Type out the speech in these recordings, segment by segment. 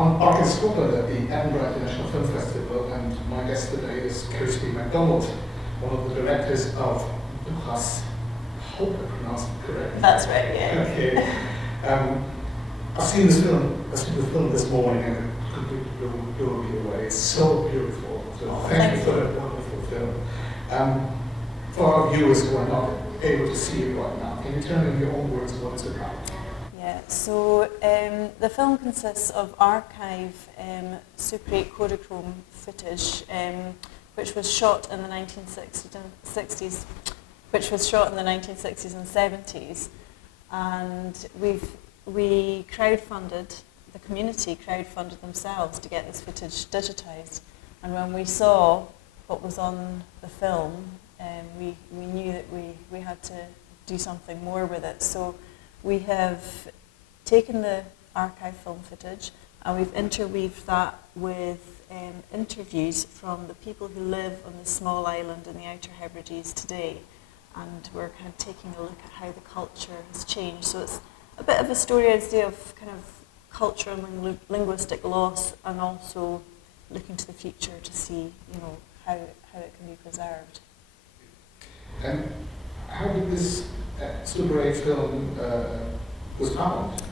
I'm back in Scotland at the Edinburgh International Film Festival, and my guest today is Kirsty MacDonald, one of the directors of DÚTHCHAS. I hope I pronounced it correctly. That's right, yeah. Okay. I've seen the film this morning, and it completely blew me away. It's so beautiful. So thank you for that wonderful film. For our viewers who are not able to see it right now, can you tell me in your own words what it's about? Yeah, so the film consists of archive Super 8 Kodachrome footage, which was shot in the 1960s, and 70s, and we crowdfunded, the community crowdfunded themselves to get this footage digitised. And when we saw what was on the film, we knew that we had to do something more with it. So we have taken the archive film footage and we've interweaved that with interviews from the people who live on this small island in the Outer Hebrides today. And we're kind of taking a look at how the culture has changed. So it's a bit of a story, I'd say, of kind of culture and linguistic loss, and also looking to the future to see, how it can be preserved. And how did this Super 8 film was found?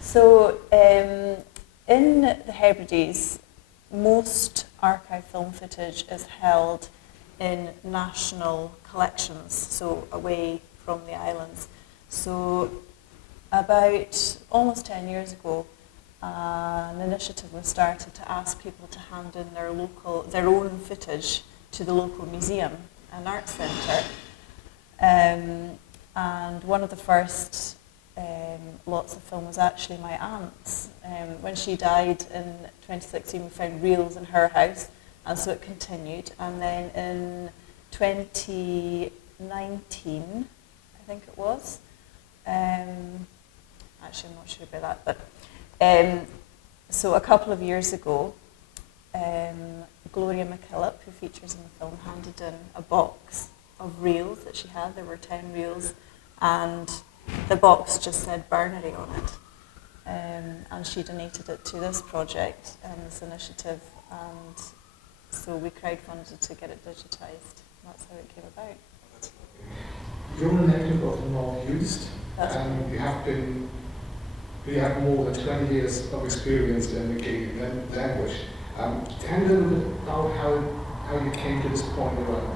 So in the Hebrides, most archive film footage is held in national collections, so away from the islands. So about almost 10 years ago, an initiative was started to ask people to hand in their own footage to the local museum and arts centre. And one of the first lots of film was actually my aunt's. When she died in 2016, we found reels in her house, and so it continued. And then in 2019, I think it was, actually I'm not sure about that, but so a couple of years ago, Gloria McKillop, who features in the film, handed in a box of reels that she had. There were 10 reels, and the box just said Berneray on it. And she donated it to this project and this initiative, and so we crowdfunded to get it digitised. That's how it came about. You're a native of the North Uist, and you have more than 20 years of experience in the Gaelic language. Tell me a little bit about how you came to this point right now.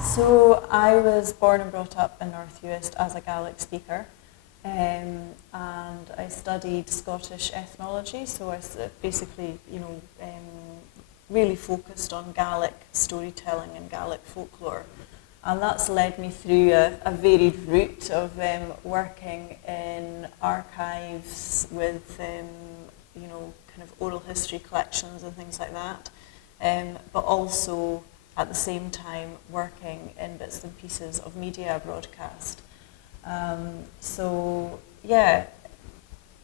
So I was born and brought up in North Uist as a Gaelic speaker, and I studied Scottish ethnology. So I basically, really focused on Gaelic storytelling and Gaelic folklore. And that's led me through a varied route of working in archives with, kind of oral history collections and things like that, but also at the same time working in bits and pieces of media broadcast.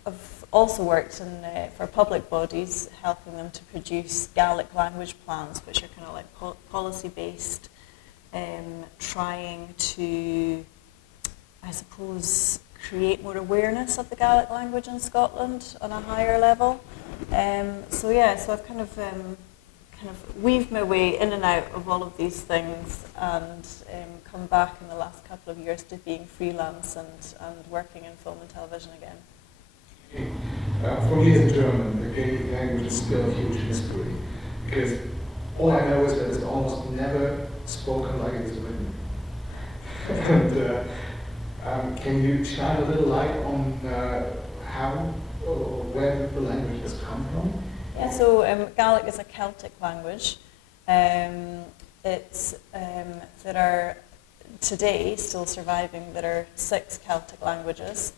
I've also worked for public bodies, helping them to produce Gaelic language plans, which are kind of like policy-based, trying to, I suppose, create more awareness of the Gaelic language in Scotland on a higher level. So I've kind of weaved my way in and out of all of these things, and come back in the last couple of years to being freelance and working in film and television again. For me as a German, the Gaelic language is still a huge mystery, because all I know is that it's almost never spoken like it is written. And can you shine a little light on how or where the language has come from? Yeah, so Gaelic is a Celtic language. There are today still surviving. There are 6 Celtic languages.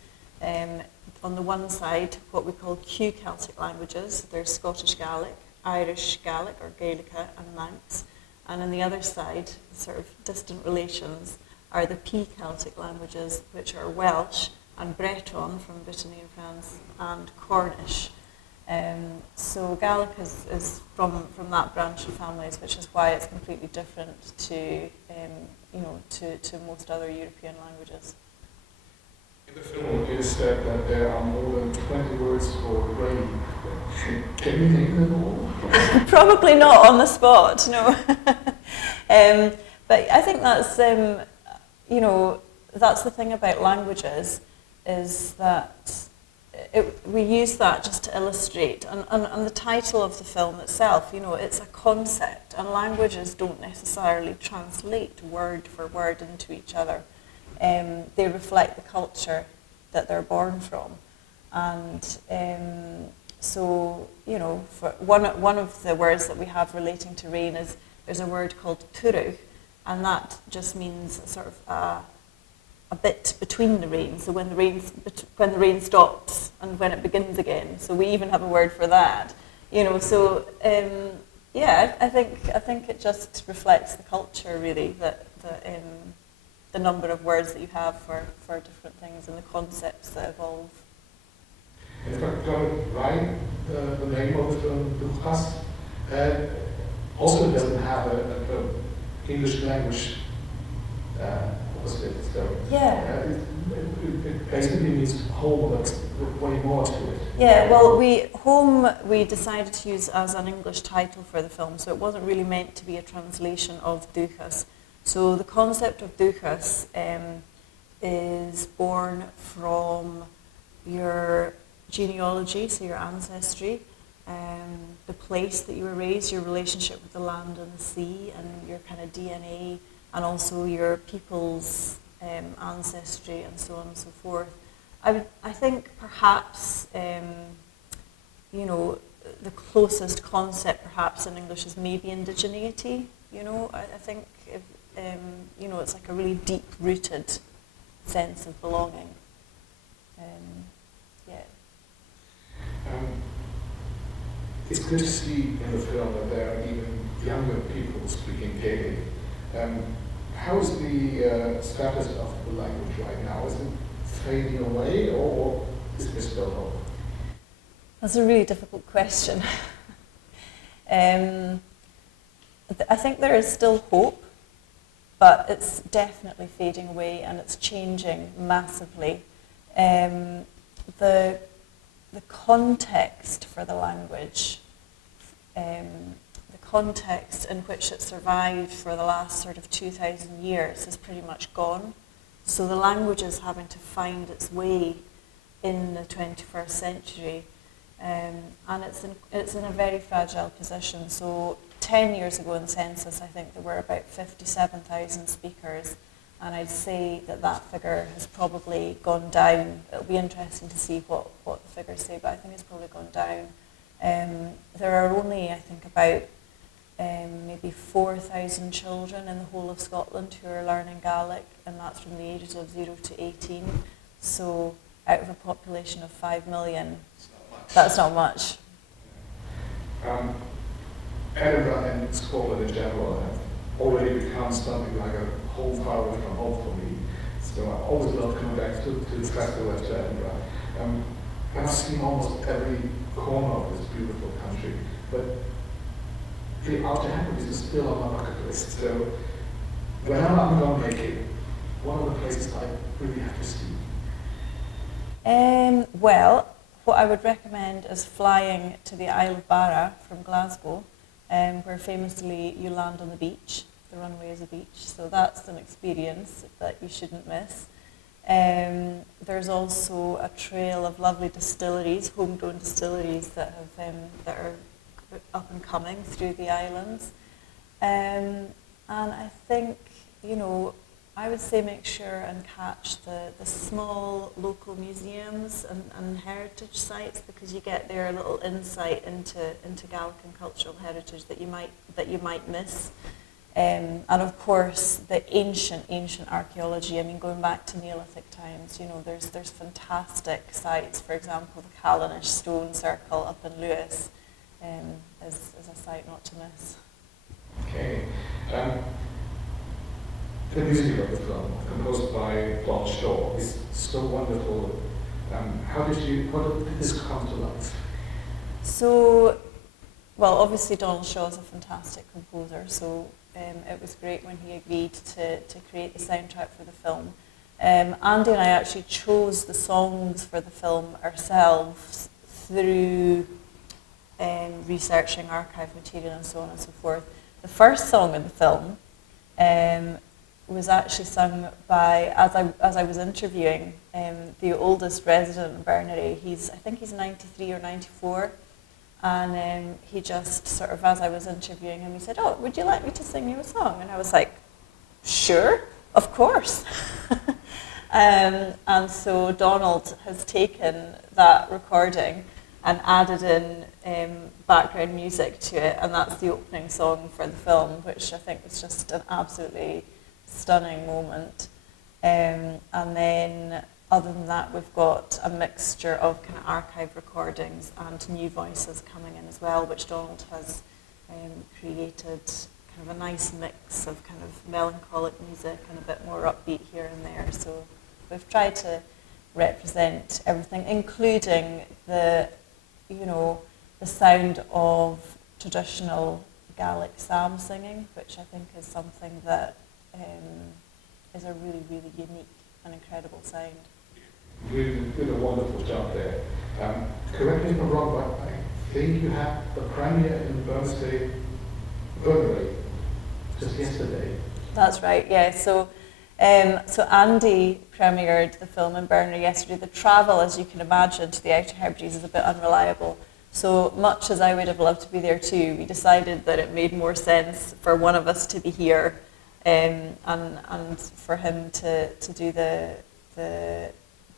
On the one side, what we call Q Celtic languages. There's Scottish Gaelic, Irish Gaelic or Gaelica, and Manx. And on the other side, sort of distant relations, are the P Celtic languages, which are Welsh and Breton from Brittany and France, and Cornish. So Gaelic is from that branch of families, which is why it's completely different to most other European languages. In the film, it is said that there are more than 20 words for rain. Can you name them all? Probably not on the spot, no. But I think that's, that's the thing about languages, is that we use that just to illustrate. And the title of the film itself, it's a concept, and languages don't necessarily translate word for word into each other. They reflect the culture that they're born from. And so, for one of the words that we have relating to rain is, there's a word called turuch, and that just means sort of a bit between the rain. So when the rain stops and when it begins again. So we even have a word for that. So I think it just reflects the culture really, that the number of words that you have for different things and the concepts that evolve. And if I got it right, the name of the film, DÚTHCHAS, also doesn't have an English language opposite. So it basically means home, but way more to it. Yeah, well, we decided to use as an English title for the film, so it wasn't really meant to be a translation of DÚTHCHAS. So the concept of DÚTHCHAS is born from your genealogy, so your ancestry, the place that you were raised, your relationship with the land and the sea, and your kind of DNA, and also your people's ancestry, and so on and so forth. I think perhaps, the closest concept perhaps in English is maybe indigeneity. I think it's like a really deep-rooted sense of belonging. It's good to see in the film that there are even younger people speaking Gaelic. How is the status of the language right now? Is it fading away, or is there still hope? That's a really difficult question. I think there is still hope, but it's definitely fading away and it's changing massively. The context for the language, the context in which it survived for the last sort of 2,000 years is pretty much gone. So the language is having to find its way in the 21st century, and it's in a very fragile position. So 10 years ago in the census, I think there were about 57,000 speakers, and I'd say that figure has probably gone down. It'll be interesting to see what the figures say, but I think it's probably gone down. There are only, I think, about maybe 4,000 children in the whole of Scotland who are learning Gaelic, and that's from the ages of 0 to 18. So out of a population of 5 million, that's not much. Edinburgh and Scotland in general have already become something like a home far away from home for me. So I always love coming back to the festival at Edinburgh. And I've seen almost every corner of this beautiful country, but the Outer Hebrides is still on my bucket list. So whenever I'm going to make it, one of the places I really have to see. Well, what I would recommend is flying to the Isle of Barra from Glasgow, where famously you land on the beach. The runway is a beach, so that's an experience that you shouldn't miss. There's also a trail of lovely distilleries, homegrown distilleries that are up and coming through the islands. And I think, I would say make sure and catch the small local museums and heritage sites, because you get their little insight into Gaelic and cultural heritage that you might miss. And of course, the ancient archaeology. I mean, going back to Neolithic times, there's fantastic sites. For example, the Callanish stone circle up in Lewis is a site not to miss. Okay. The music of the film, composed by Donald Shaw, is so wonderful. How did this come to life? So, well, obviously Donald Shaw is a fantastic composer, so it was great when he agreed to create the soundtrack for the film. Andy and I actually chose the songs for the film ourselves through researching archive material and so on and so forth. The first song in the film was actually sung by, as I was interviewing, the oldest resident in Berneray. I think he's 93 or 94. And he just sort of, as I was interviewing him, he said, "Oh, would you like me to sing you a song?" And I was like, "Sure, of course." And so Donald has taken that recording and added in background music to it, and that's the opening song for the film, which I think was just an absolutely stunning moment. And then other than that, we've got a mixture of kind of archive recordings and new voices coming in as well, which Donald has created kind of a nice mix of kind of melancholic music and a bit more upbeat here and there. So we've tried to represent everything, including the sound of traditional Gaelic psalm singing, which I think is something that is a really, really unique and incredible sound. You did a wonderful job there. Correct me if I'm wrong, but I think you had the premiere in Berneray just yesterday. That's right, yeah. So Andy premiered the film in Berneray yesterday. The travel, as you can imagine, to the Outer Hebrides is a bit unreliable. So much as I would have loved to be there too, we decided that it made more sense for one of us to be here and for him to do the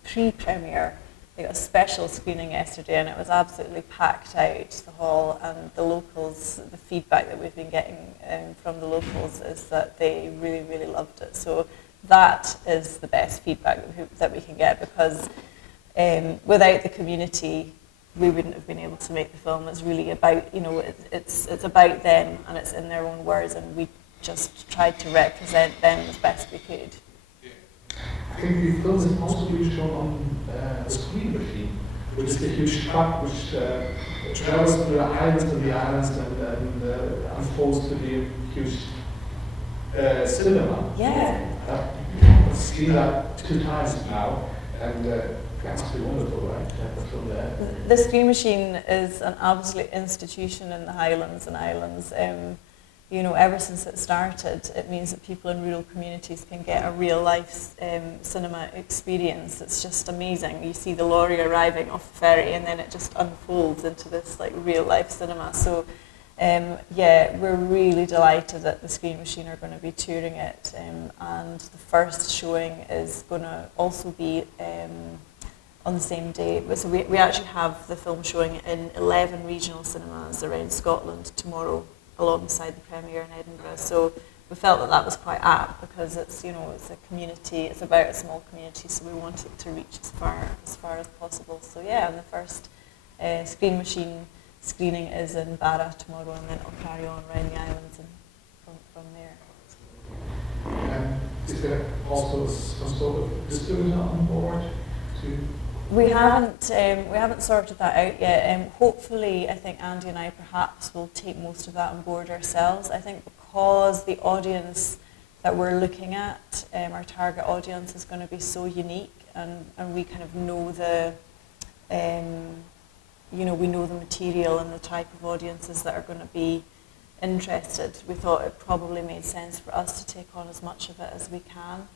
pre-premiere. They got a special screening yesterday and it was absolutely packed out, the hall, and the locals, the feedback that we've been getting from the locals is that they really, really loved it. So that is the best feedback that we can get, because without the community we wouldn't have been able to make the film. It's really about, it's about them and it's in their own words, and we just tried to represent them as best we could. I think the film is also being shown on the screen machine, which is the huge truck which travels through the islands and unfolds to be a huge cinema. Yeah. I've seen that 2 times now, and that must be wonderful, right? To have the film there. The screen machine is an absolute institution in the Highlands and Islands. Ever since it started, it means that people in rural communities can get a real life cinema experience. It's just amazing. You see the lorry arriving off the ferry and then it just unfolds into this like real life cinema. So we're really delighted that the Screen Machine are going to be touring it, and the first showing is going to also be on the same day. So we actually have the film showing in 11 regional cinemas around Scotland tomorrow, alongside the premiere in Edinburgh. So we felt that was quite apt, because it's it's a community, it's about a small community, so we wanted to reach as far as possible. So and the first Screen Machine screening is in Barra tomorrow, and then it'll carry on around the islands and from there. Is there also some sort of distributor on board to? We haven't sorted that out yet. Hopefully, I think Andy and I perhaps will take most of that on board ourselves. I think because the audience that we're looking at, our target audience, is going to be so unique, and we kind of know we know the material and the type of audiences that are going to be interested. We thought it probably made sense for us to take on as much of it as we can.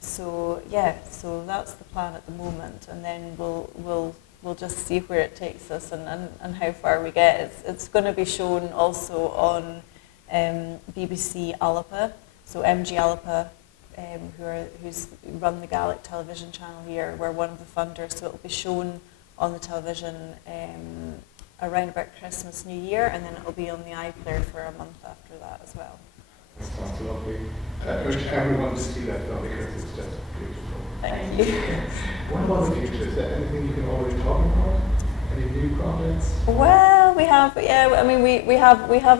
So that's the plan at the moment, and then we'll just see where it takes us and how far we get. It's going to be shown also on BBC Alba, so MG Alba, who's run the Gaelic television channel here. We're one of the funders, so it'll be shown on the television around about Christmas, New Year, and then it'll be on the iPlayer for a month after that as well. That sounds lovely. I urge everyone to see that film because it's just beautiful. Thank you. What about the future? Is there anything you can already talk about? Any new projects? Well, we have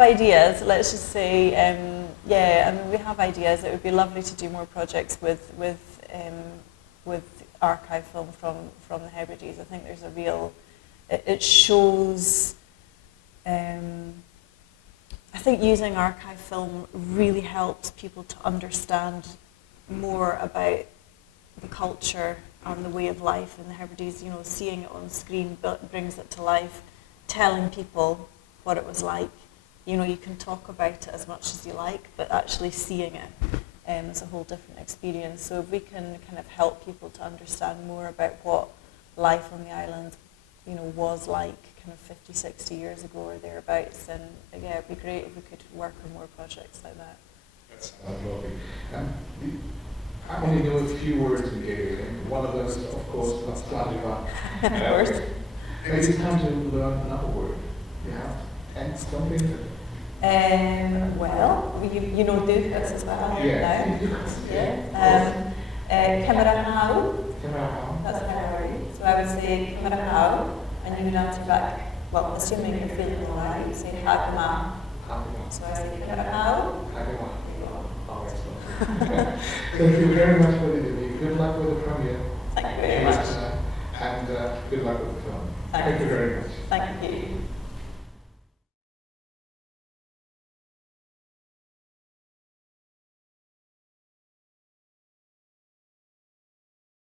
ideas. Let's just say, we have ideas. It would be lovely to do more projects with archive film from the Hebrides. I think there's a real. It shows. I think using archive film really helps people to understand more about the culture and the way of life in the Hebrides, seeing it on screen brings it to life, telling people what it was like. You can talk about it as much as you like, but actually seeing it is a whole different experience. So if we can kind of help people to understand more about what life on the island, was like kind of 50, 60 years ago or thereabouts, then yeah, it'd be great if we could work on more projects like that. That's lovely. I only know a few words in Gaelic, and one of those, of course, that's Cràdh. Of course. It's time to learn another word. You have hence something? Well, you know DÚTHCHAS as well. Yeah. Now. Camerahau. That's how I read. So I would say Camerahau, and you would answer back, well, assuming you're feeling all right, you say Hagama. So I say Camerahau. Thank you very much for the interview. Good luck with the premiere. Thank you very much. And good luck with the film. Thank Thank you very much. Thank you.